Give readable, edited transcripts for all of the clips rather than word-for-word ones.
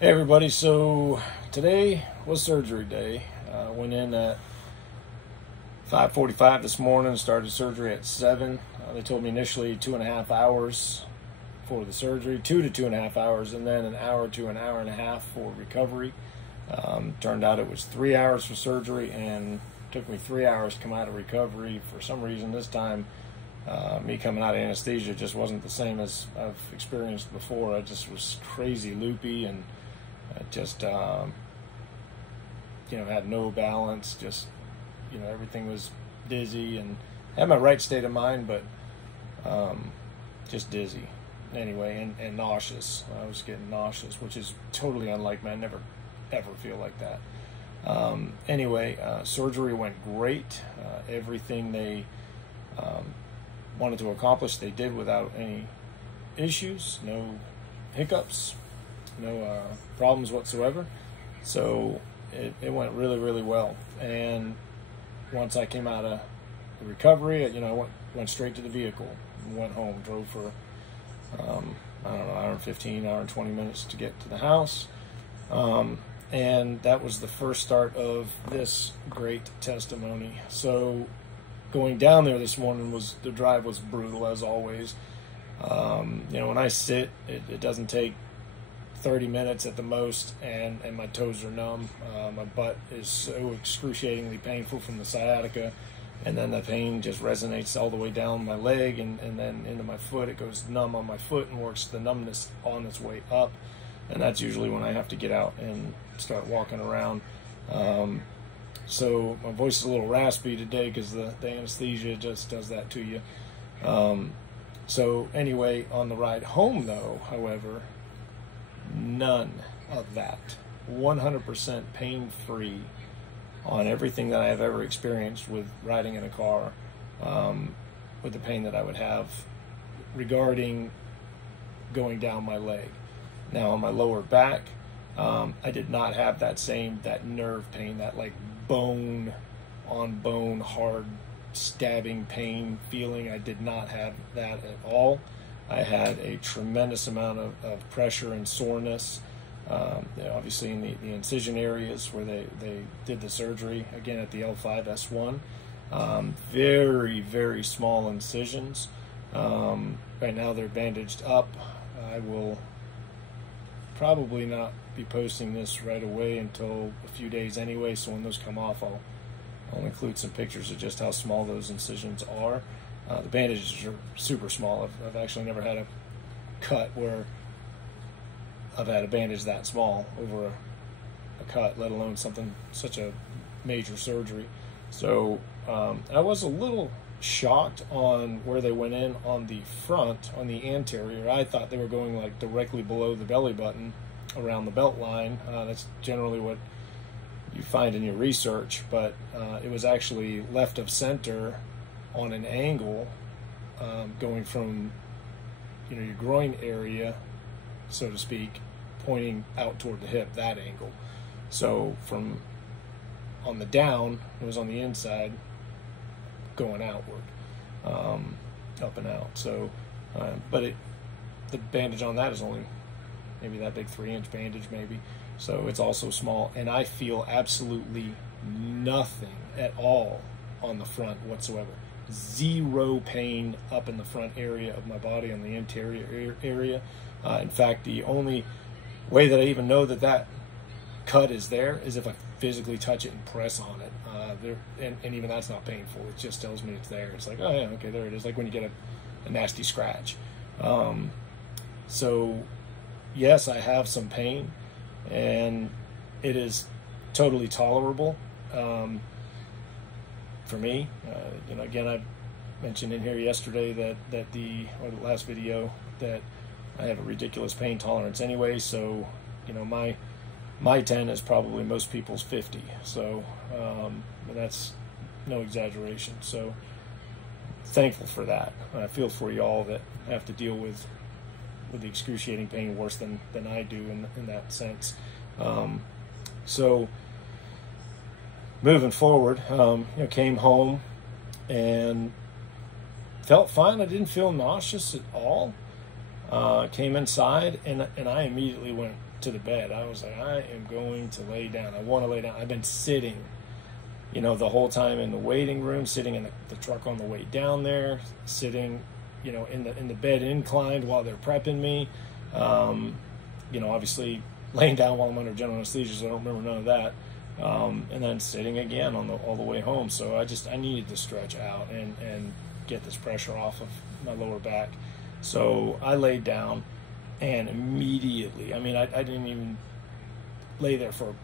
Hey everybody, so today was surgery day. Went in at 5:45 this morning, started surgery at 7. They told me initially 2.5 hours for the surgery, 2 to 2.5 hours, and then an hour to an hour and a half for recovery. Turned out it was 3 hours for surgery, and took me 3 hours to come out of recovery. For some reason this time, me coming out of anesthesia just wasn't the same as I've experienced before. I just was crazy loopy, and I just had no balance. Just everything was dizzy, and had my right state of mind, but just dizzy anyway, and nauseous. I was getting nauseous, which is totally unlike me. I never ever feel like that. Anyway, surgery went great. Everything they wanted to accomplish, they did without any issues, no hiccups, no problems whatsoever. So it went really, really well. And once I came out of the recovery, I went straight to the vehicle, went home, drove for I don't know, hour and 15, hour and 20 minutes to get to the house. And that was the first start of this great testimony. So going down there this morning, the drive was brutal as always. When I sit, it doesn't take 30 minutes at the most, and my toes are numb. My butt is so excruciatingly painful from the sciatica, and then the pain just resonates all the way down my leg and then into my foot. It goes numb on my foot and works the numbness on its way up, and that's usually when I have to get out and start walking around. So my voice is a little raspy today because the anesthesia just does that to you. So anyway, on the ride home though, however, none of that. 100% pain-free on everything that I have ever experienced with riding in a car, with the pain that I would have regarding going down my leg. Now on my lower back, I did not have that nerve pain, that like bone on bone hard stabbing pain feeling. I did not have that at all. I had a tremendous amount of pressure and soreness, obviously in the incision areas where they did the surgery, again at the L5-S1. Very, very small incisions. Right now they're bandaged up. I will probably not be posting this right away until a few days anyway, so when those come off, I'll include some pictures of just how small those incisions are. The bandages are super small. I've actually never had a cut where I've had a bandage that small over a cut, let alone such a major surgery. So I was a little shocked on where they went in on the front, on the anterior. I thought they were going like directly below the belly button, around the belt line. That's generally what you find in your research, but it was actually left of center on an angle, going from your groin area, so to speak, pointing out toward the hip, that angle. So from on the down, it was on the inside, going outward, up and out. So, but the bandage on that is only maybe that big, 3-inch bandage maybe. So it's also small, and I feel absolutely nothing at all on the front whatsoever. Zero pain up in the front area of my body, on the anterior area. In fact, the only way that I even know that cut is there is if I physically touch it and press on it. And even that's not painful. It just tells me it's there. It's like, oh yeah, okay, there it is. Like when you get a nasty scratch. So yes, I have some pain, and it is totally tolerable for me. Again, I mentioned in here yesterday or the last video, that I have a ridiculous pain tolerance anyway. So my 10 is probably most people's 50. So and that's no exaggeration. So thankful for that. I feel for y'all that have to deal with the excruciating pain worse than I do in that sense. So moving forward, came home and felt fine. I didn't feel nauseous at all. Came inside, and I immediately went to the bed. I was like, I am going to lay down. I want to lay down. I've been sitting, the whole time in the waiting room, sitting in the truck on the way down there, sitting, in the bed inclined while they're prepping me. Obviously laying down while I'm under general anesthesia, so I don't remember none of that. And then sitting again all the way home. So I needed to stretch out and get this pressure off of my lower back. So I laid down, and immediately, I didn't even lay there for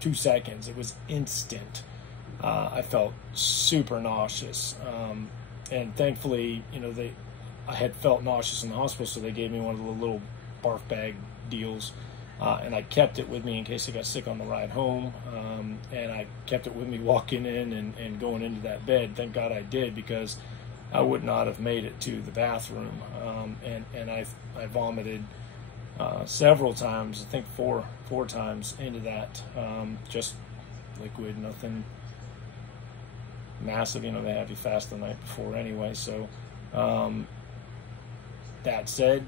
2 seconds. It was instant. I felt super nauseous. And thankfully, I had felt nauseous in the hospital, so they gave me one of the little barf bag deals. And I kept it with me in case I got sick on the ride home. And I kept it with me walking in and going into that bed. Thank God I did, because I would not have made it to the bathroom. And I vomited several times, I think four times into that, just liquid, nothing massive. They have you fast the night before anyway. So that said,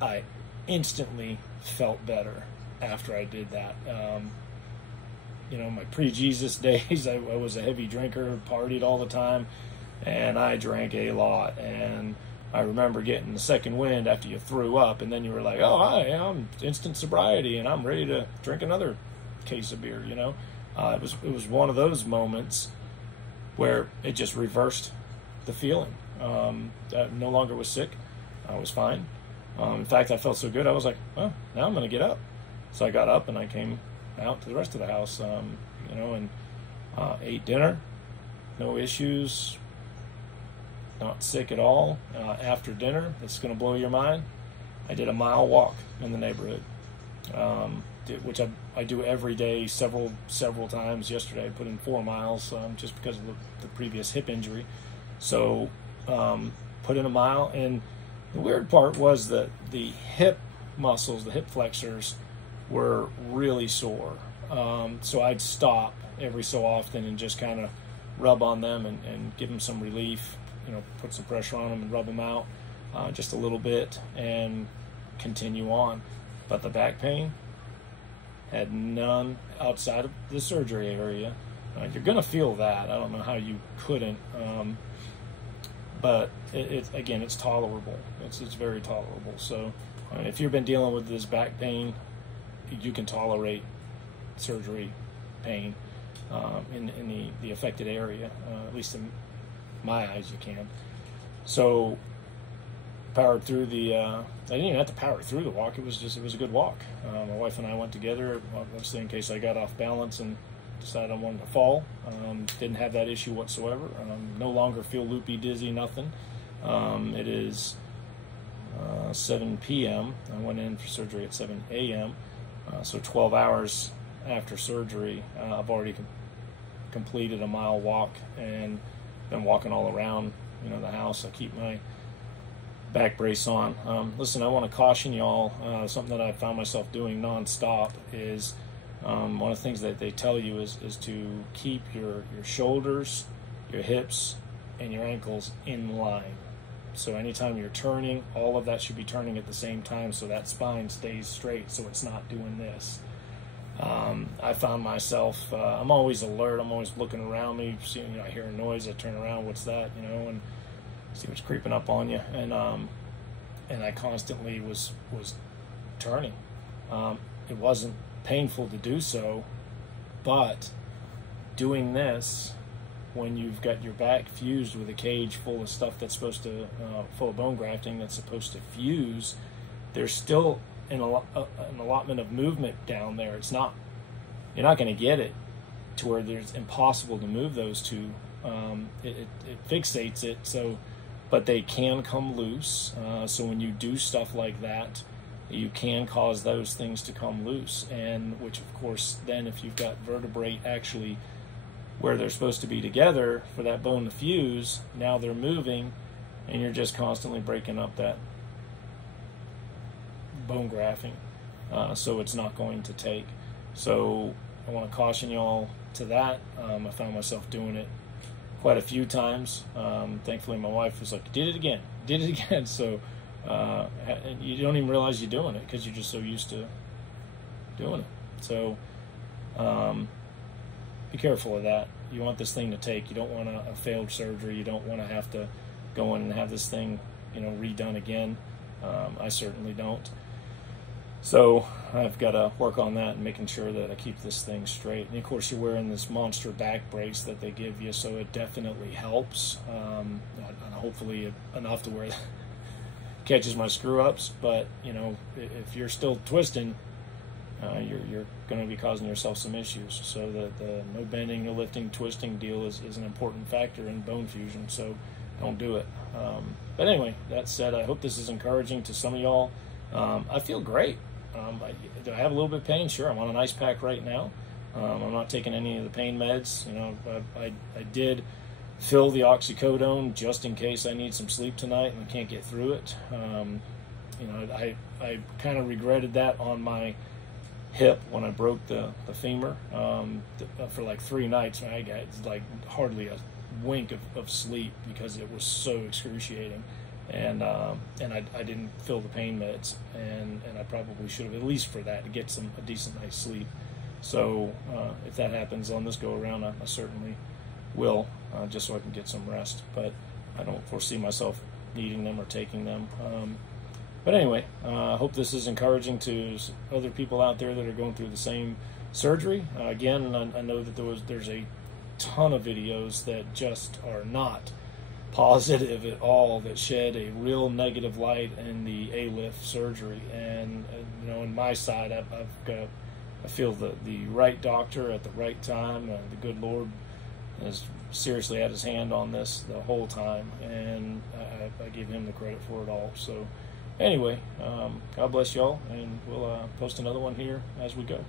I instantly felt better after I did that. My pre-Jesus days, I was a heavy drinker, partied all the time, and I drank a lot. And I remember getting the second wind after you threw up, and then you were like, oh, I'm instant sobriety, and I'm ready to drink another case of beer. It was one of those moments where it just reversed the feeling. I no longer was sick. I was fine. In fact, I felt so good, I was like, well, now I'm going to get up. So I got up and I came out to the rest of the house, and ate dinner, no issues, not sick at all. After dinner, it's going to blow your mind, I did a mile walk in the neighborhood, which I do every day, several times. Yesterday I put in 4 miles, just because of the previous hip injury. So put in a mile, and the weird part was that the hip muscles, the hip flexors, were really sore. So I'd stop every so often and just kind of rub on them and give them some relief, put some pressure on them and rub them out just a little bit and continue on. But the back pain, had none outside of the surgery area. You're going to feel that. I don't know how you couldn't. But it's tolerable. It's very tolerable. So if you've been dealing with this back pain, you can tolerate surgery pain in the affected area. At least in my eyes, you can. So powered through I didn't even have to power through the walk. It was a good walk. My wife and I went together, obviously in case I got off balance and decided I wanted to fall. Didn't have that issue whatsoever. No longer feel loopy, dizzy, nothing. It is 7 p.m. I went in for surgery at 7 a.m. So 12 hours after surgery, I've already completed a mile walk and been walking all around, the house. I keep my back brace on. Listen, I want to caution y'all. Something that I found myself doing nonstop is one of the things that they tell you is to keep your shoulders, your hips, and your ankles in line. So anytime you're turning, all of that should be turning at the same time, so that spine stays straight, so it's not doing this. I found myself, I'm always alert, I'm always looking around me, seeing, I hear a noise, I turn around, what's that, and see what's creeping up on you, and I constantly was turning. It wasn't painful to do so, but doing this when you've got your back fused with a cage full of stuff that's supposed to, full of bone grafting that's supposed to fuse, there's still an allotment of movement down there. It's not, you're not going to get it to where it's impossible to move those two. It fixates it, so, but they can come loose. So when you do stuff like that, you can cause those things to come loose, and which of course then if you've got vertebrae actually where they're supposed to be together for that bone to fuse, now they're moving and you're just constantly breaking up that bone grafting, so it's not going to take. So I want to caution y'all to that. I found myself doing it quite a few times. Thankfully my wife was like, did it again. So and you don't even realize you're doing it because you're just so used to doing it. So be careful of that. You want this thing to take. You don't want a failed surgery. You don't want to have to go in and have this thing, redone again. I certainly don't. So I've got to work on that and making sure that I keep this thing straight. And of course, you're wearing this monster back brace that they give you, so it definitely helps. Hopefully enough to where it catches my screw ups. But if you're still twisting, you're going to be causing yourself some issues. So the no bending, no lifting, twisting deal is an important factor in bone fusion. So don't do it. But anyway, that said, I hope this is encouraging to some of y'all. I feel great. Do I have a little bit of pain? Sure. I'm on an ice pack right now. I'm not taking any of the pain meds. I did fill the oxycodone just in case I need some sleep tonight and I can't get through it. I kind of regretted that on my hip when I broke the femur for like 3 nights. I got like hardly a wink of sleep because it was so excruciating. And I didn't fill the pain meds, and I probably should have, at least for that, to get a decent night's sleep. So if that happens on this go around, I certainly will, just so I can get some rest. But I don't foresee myself needing them or taking them. But anyway, I hope this is encouraging to other people out there that are going through the same surgery. Again, I know that there's a ton of videos that just are not positive at all, that shed a real negative light in the ALIF surgery. And on my side, I feel the right doctor at the right time. The good Lord has seriously had his hand on this the whole time, and I give him the credit for it all. So anyway, God bless y'all, and we'll post another one here as we go.